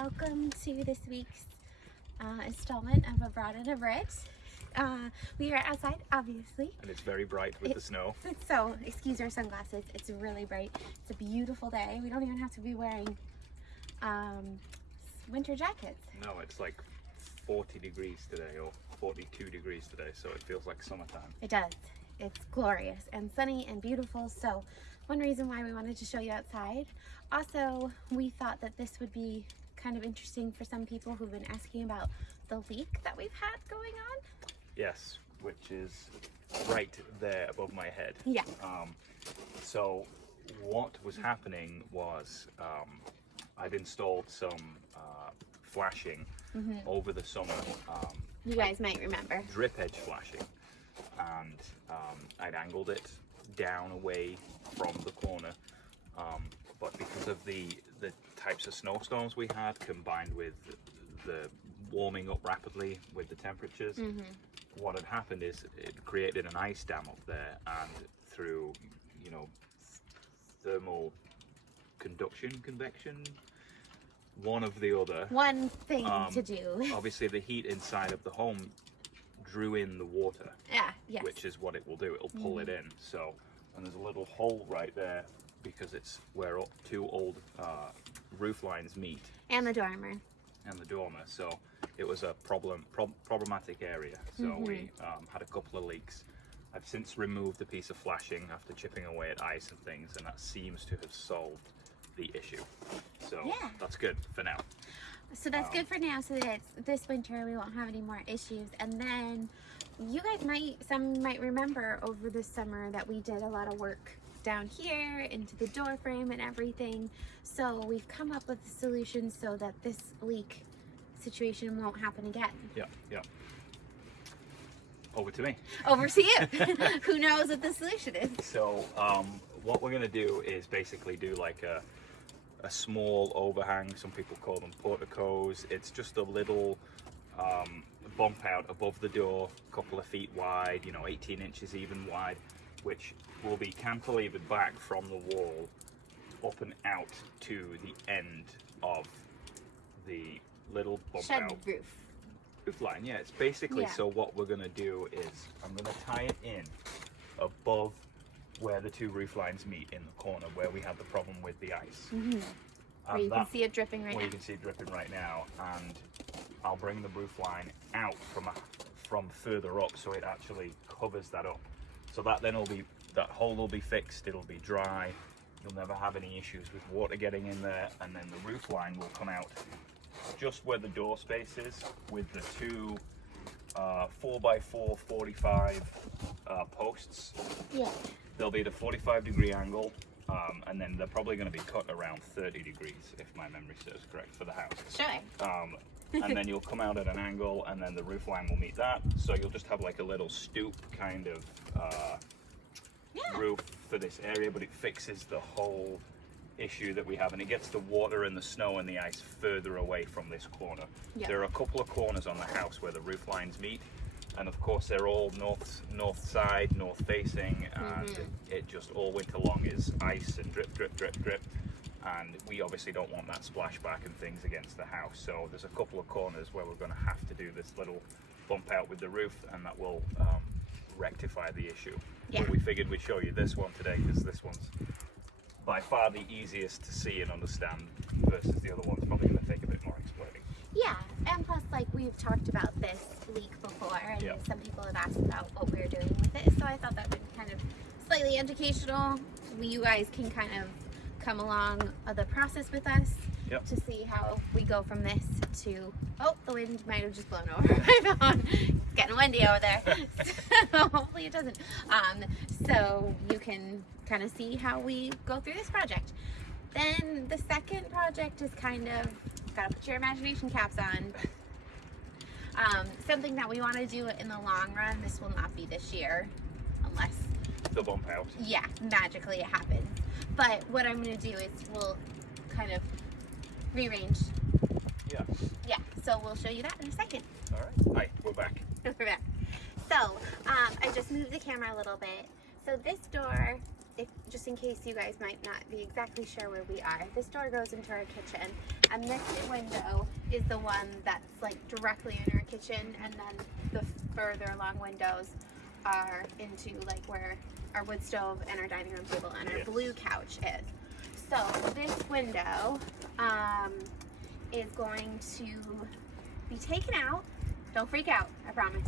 welcome to this week's installment of Abroad and a Brit. We are outside, obviously. And it's very bright with the snow. So, excuse our sunglasses, it's really bright. It's a beautiful day. We don't even have to be wearing winter jackets. No, it's like 40 degrees today or 42 degrees today, so it feels like summertime. It does. It's glorious and sunny and beautiful. So, one reason why we wanted to show you outside. Also, we thought that this would be kind of interesting for some people who've been asking about the leak that we've had going on. Yes, which is right there above my head. Yeah. So what was happening was I'd installed some flashing over the summer. You guys might remember. Drip edge flashing. And I'd angled it down away from the corner. But because of the types of snowstorms we had, combined with the warming up rapidly with the temperatures, what had happened is it created an ice dam up there, and through, you know, thermal convection, one of the other. One thing to do. Obviously, the heat inside of the home drew in the water. Yeah, yes. Which is what it will do. It'll pull it in. So, and there's a little hole right there because it's where two old roof lines meet. And the dormer. And the dormer. So it was a problematic area. So we had a couple of leaks. I've since removed the piece of flashing after chipping away at ice and things, and that seems to have solved the issue. So that's good for now. So that's good for now, so that this winter we won't have any more issues. And then you guys some might remember over the summer that we did a lot of work down here into the door frame and everything. So we've come up with a solution so that this leak situation won't happen again. Yeah. Over to me. Over to you. Who knows what the solution is? So what we're going to do is basically do like a small overhang. Some people call them porticos. It's just a little bump out above the door, a couple of feet wide, 18 inches even wide, which will be cantilevered back from the wall up and out to the end of the little bump Shed out roof line. Yeah, it's basically, so what we're going to do is I'm going to tie it in above where the two roof lines meet in the corner where we had the problem with the ice. Where you can see it dripping right now. Where you can see it dripping right now, and I'll bring the roof line out from further up so it actually covers that up. So that hole will be fixed, it'll be dry, you'll never have any issues with water getting in there, and then the roof line will come out just where the door space is with the two 4x4 45 posts. Yeah. They'll be at a 45-degree angle, and then they're probably going to be cut around 30 degrees, if my memory serves correct, for the house. Sure. And then you'll come out at an angle, and then the roof line will meet that. So you'll just have like a little stoop kind of roof for this area, but it fixes the whole issue that we have, and it gets the water and the snow and the ice further away from this corner. There are a couple of corners on the house where the roof lines meet, and of course they're all north side, north facing, and it just all winter long is ice and drip, and we obviously don't want that splashback and things against the house. So there's a couple of corners where we're going to have to do this little bump out with the roof, and that will rectify the issue. But we figured we'd show you this one today because this one's by far the easiest to see and understand versus the other one's probably going to take a bit more explaining. Yeah, and plus, like, we've talked about this leak before, and some people have asked about what we're doing with it, so I thought that would be kind of slightly educational. You guys can kind of come along the process with us to see how we go from this to, oh, the wind might have just blown over my phone. It's getting windy over there, so hopefully it doesn't. So you can kind of see how we go through this project. Then the second project is kind of, gotta put your imagination caps on. Something that we want to do in the long run. This will not be this year, unless the bump out. Yeah, magically it happens. But what I'm going to do is we'll kind of rearrange. Yeah, so we'll show you that in a second. All right. Hi, we're back. We're back. So I just moved the camera a little bit. So this door just in case you guys might not be exactly sure where we are, this door goes into our kitchen, and this window is the one that's like directly in our kitchen, and then the further along windows are into like where our wood stove and our dining room table and our blue couch is. So this window is going to be taken out. Don't freak out, I promise.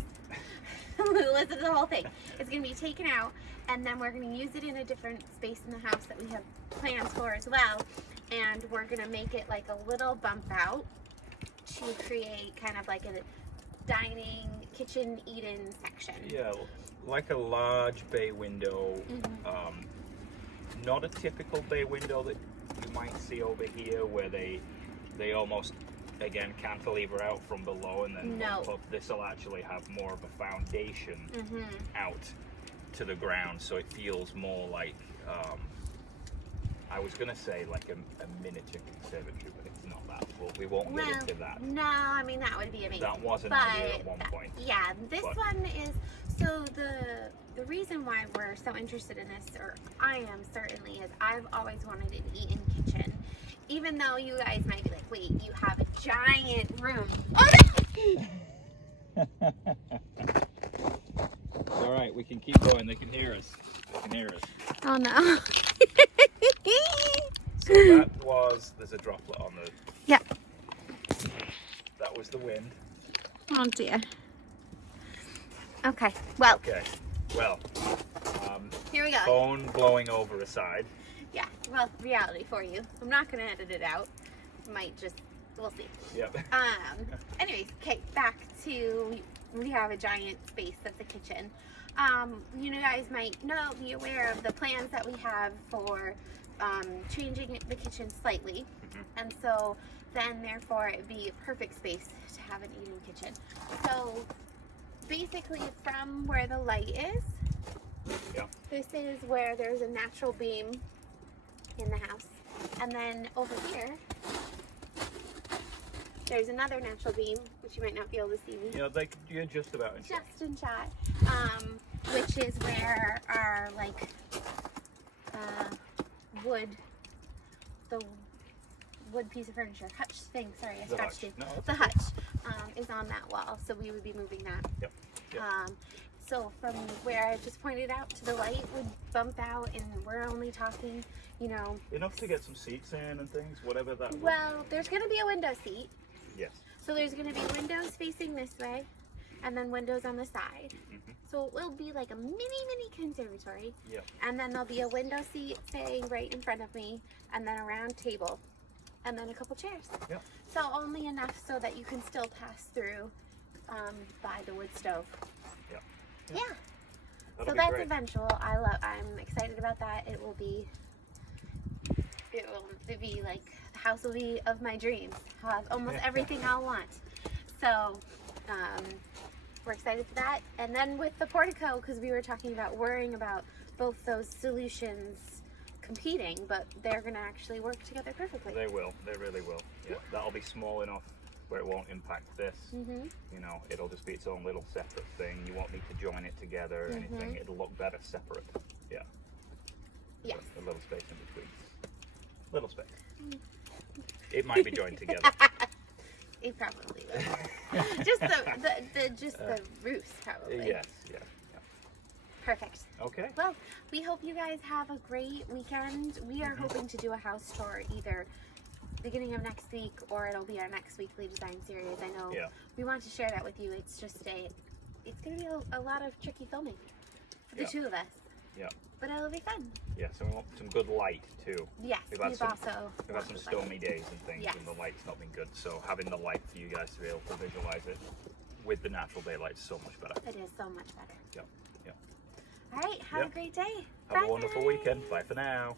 Listen to the whole thing. It's going to be taken out, and then we're going to use it in a different space in the house that we have plans for as well. And we're going to make it like a little bump out to create kind of like a dining, kitchen, eat-in section. Yeah, like a large bay window. Not a typical bay window that you might see over here where they almost, again, cantilever out from below and then lump up. This will actually have more of a foundation out to the ground, so it feels more like, I was going to say like a miniature conservatory, but it's not that. Well, we won't get into that. No, I mean, that would be amazing. That was an idea at one point. Yeah, this one is, so the reason why we're so interested in this, or I am certainly, is I've always wanted an eat-in kitchen. Even though you guys might be like, wait, you have a giant room. All right, we can keep going. They can hear us. Oh no. So that was, there's a droplet on the... Yeah. That was the wind. Oh dear. Okay, well. Okay, well. Here we go. Phone blowing over aside. Yeah, well, reality for you. I'm not going to edit it out. Might just, we'll see. Yep. Anyways, okay, back to, we have a giant space that's the kitchen. You guys might be aware of the plans that we have for changing the kitchen slightly. And so then, therefore, it'd be a perfect space to have an eating kitchen. So basically, from where the light is, this is where there's a natural beam in the house, and then over here there's another natural beam, which you might not be able to see me. You're just about in shot. Just in shot, which is where our the wood piece of furniture, hutch thing. Sorry, I scratched you. No, the hutch is on that wall, so we would be moving that. Yep. So from where I just pointed out to the light would bump out, and we're only talking, enough to get some seats in and things, whatever that would. Well, there's going to be a window seat. Yes. So there's going to be windows facing this way, and then windows on the side. So it will be like a mini conservatory. Yep. And then there'll be a window seat, say, right in front of me, and then a round table, and then a couple chairs. Yep. So only enough so that you can still pass through by the wood stove. Yep. Yeah. That'll So be that's great. eventual. I'm excited about that. It will be like, the house will be of my dreams. I'll have almost everything I'll want. So we're excited for that. And then with the portico, because we were talking about worrying about both those solutions competing, but they're going to actually work together perfectly. They will. They really will. Yeah. That'll be small enough where it won't impact this. It'll just be its own little separate thing. You won't need to join it together or anything. It'll look better separate. Yeah. Yes. A little space in between. Little space. It might be joined together. It probably will. Just the roofs, probably. Yes. Yeah. Perfect. Okay. Well, we hope you guys have a great weekend. We are hoping to do a house tour either beginning of next week, or it'll be our next weekly design series. I know we want to share that with you. It's just it's going to be a lot of tricky filming for the two of us. Yeah. But it'll be fun. Yeah, so we want some good light too. Yes, we've had some stormy days and things, and the light's not been good. So having the light for you guys to be able to visualize it with the natural daylight is so much better. It is so much better. Yep. All right, have a great day. Have a wonderful weekend. Bye for now.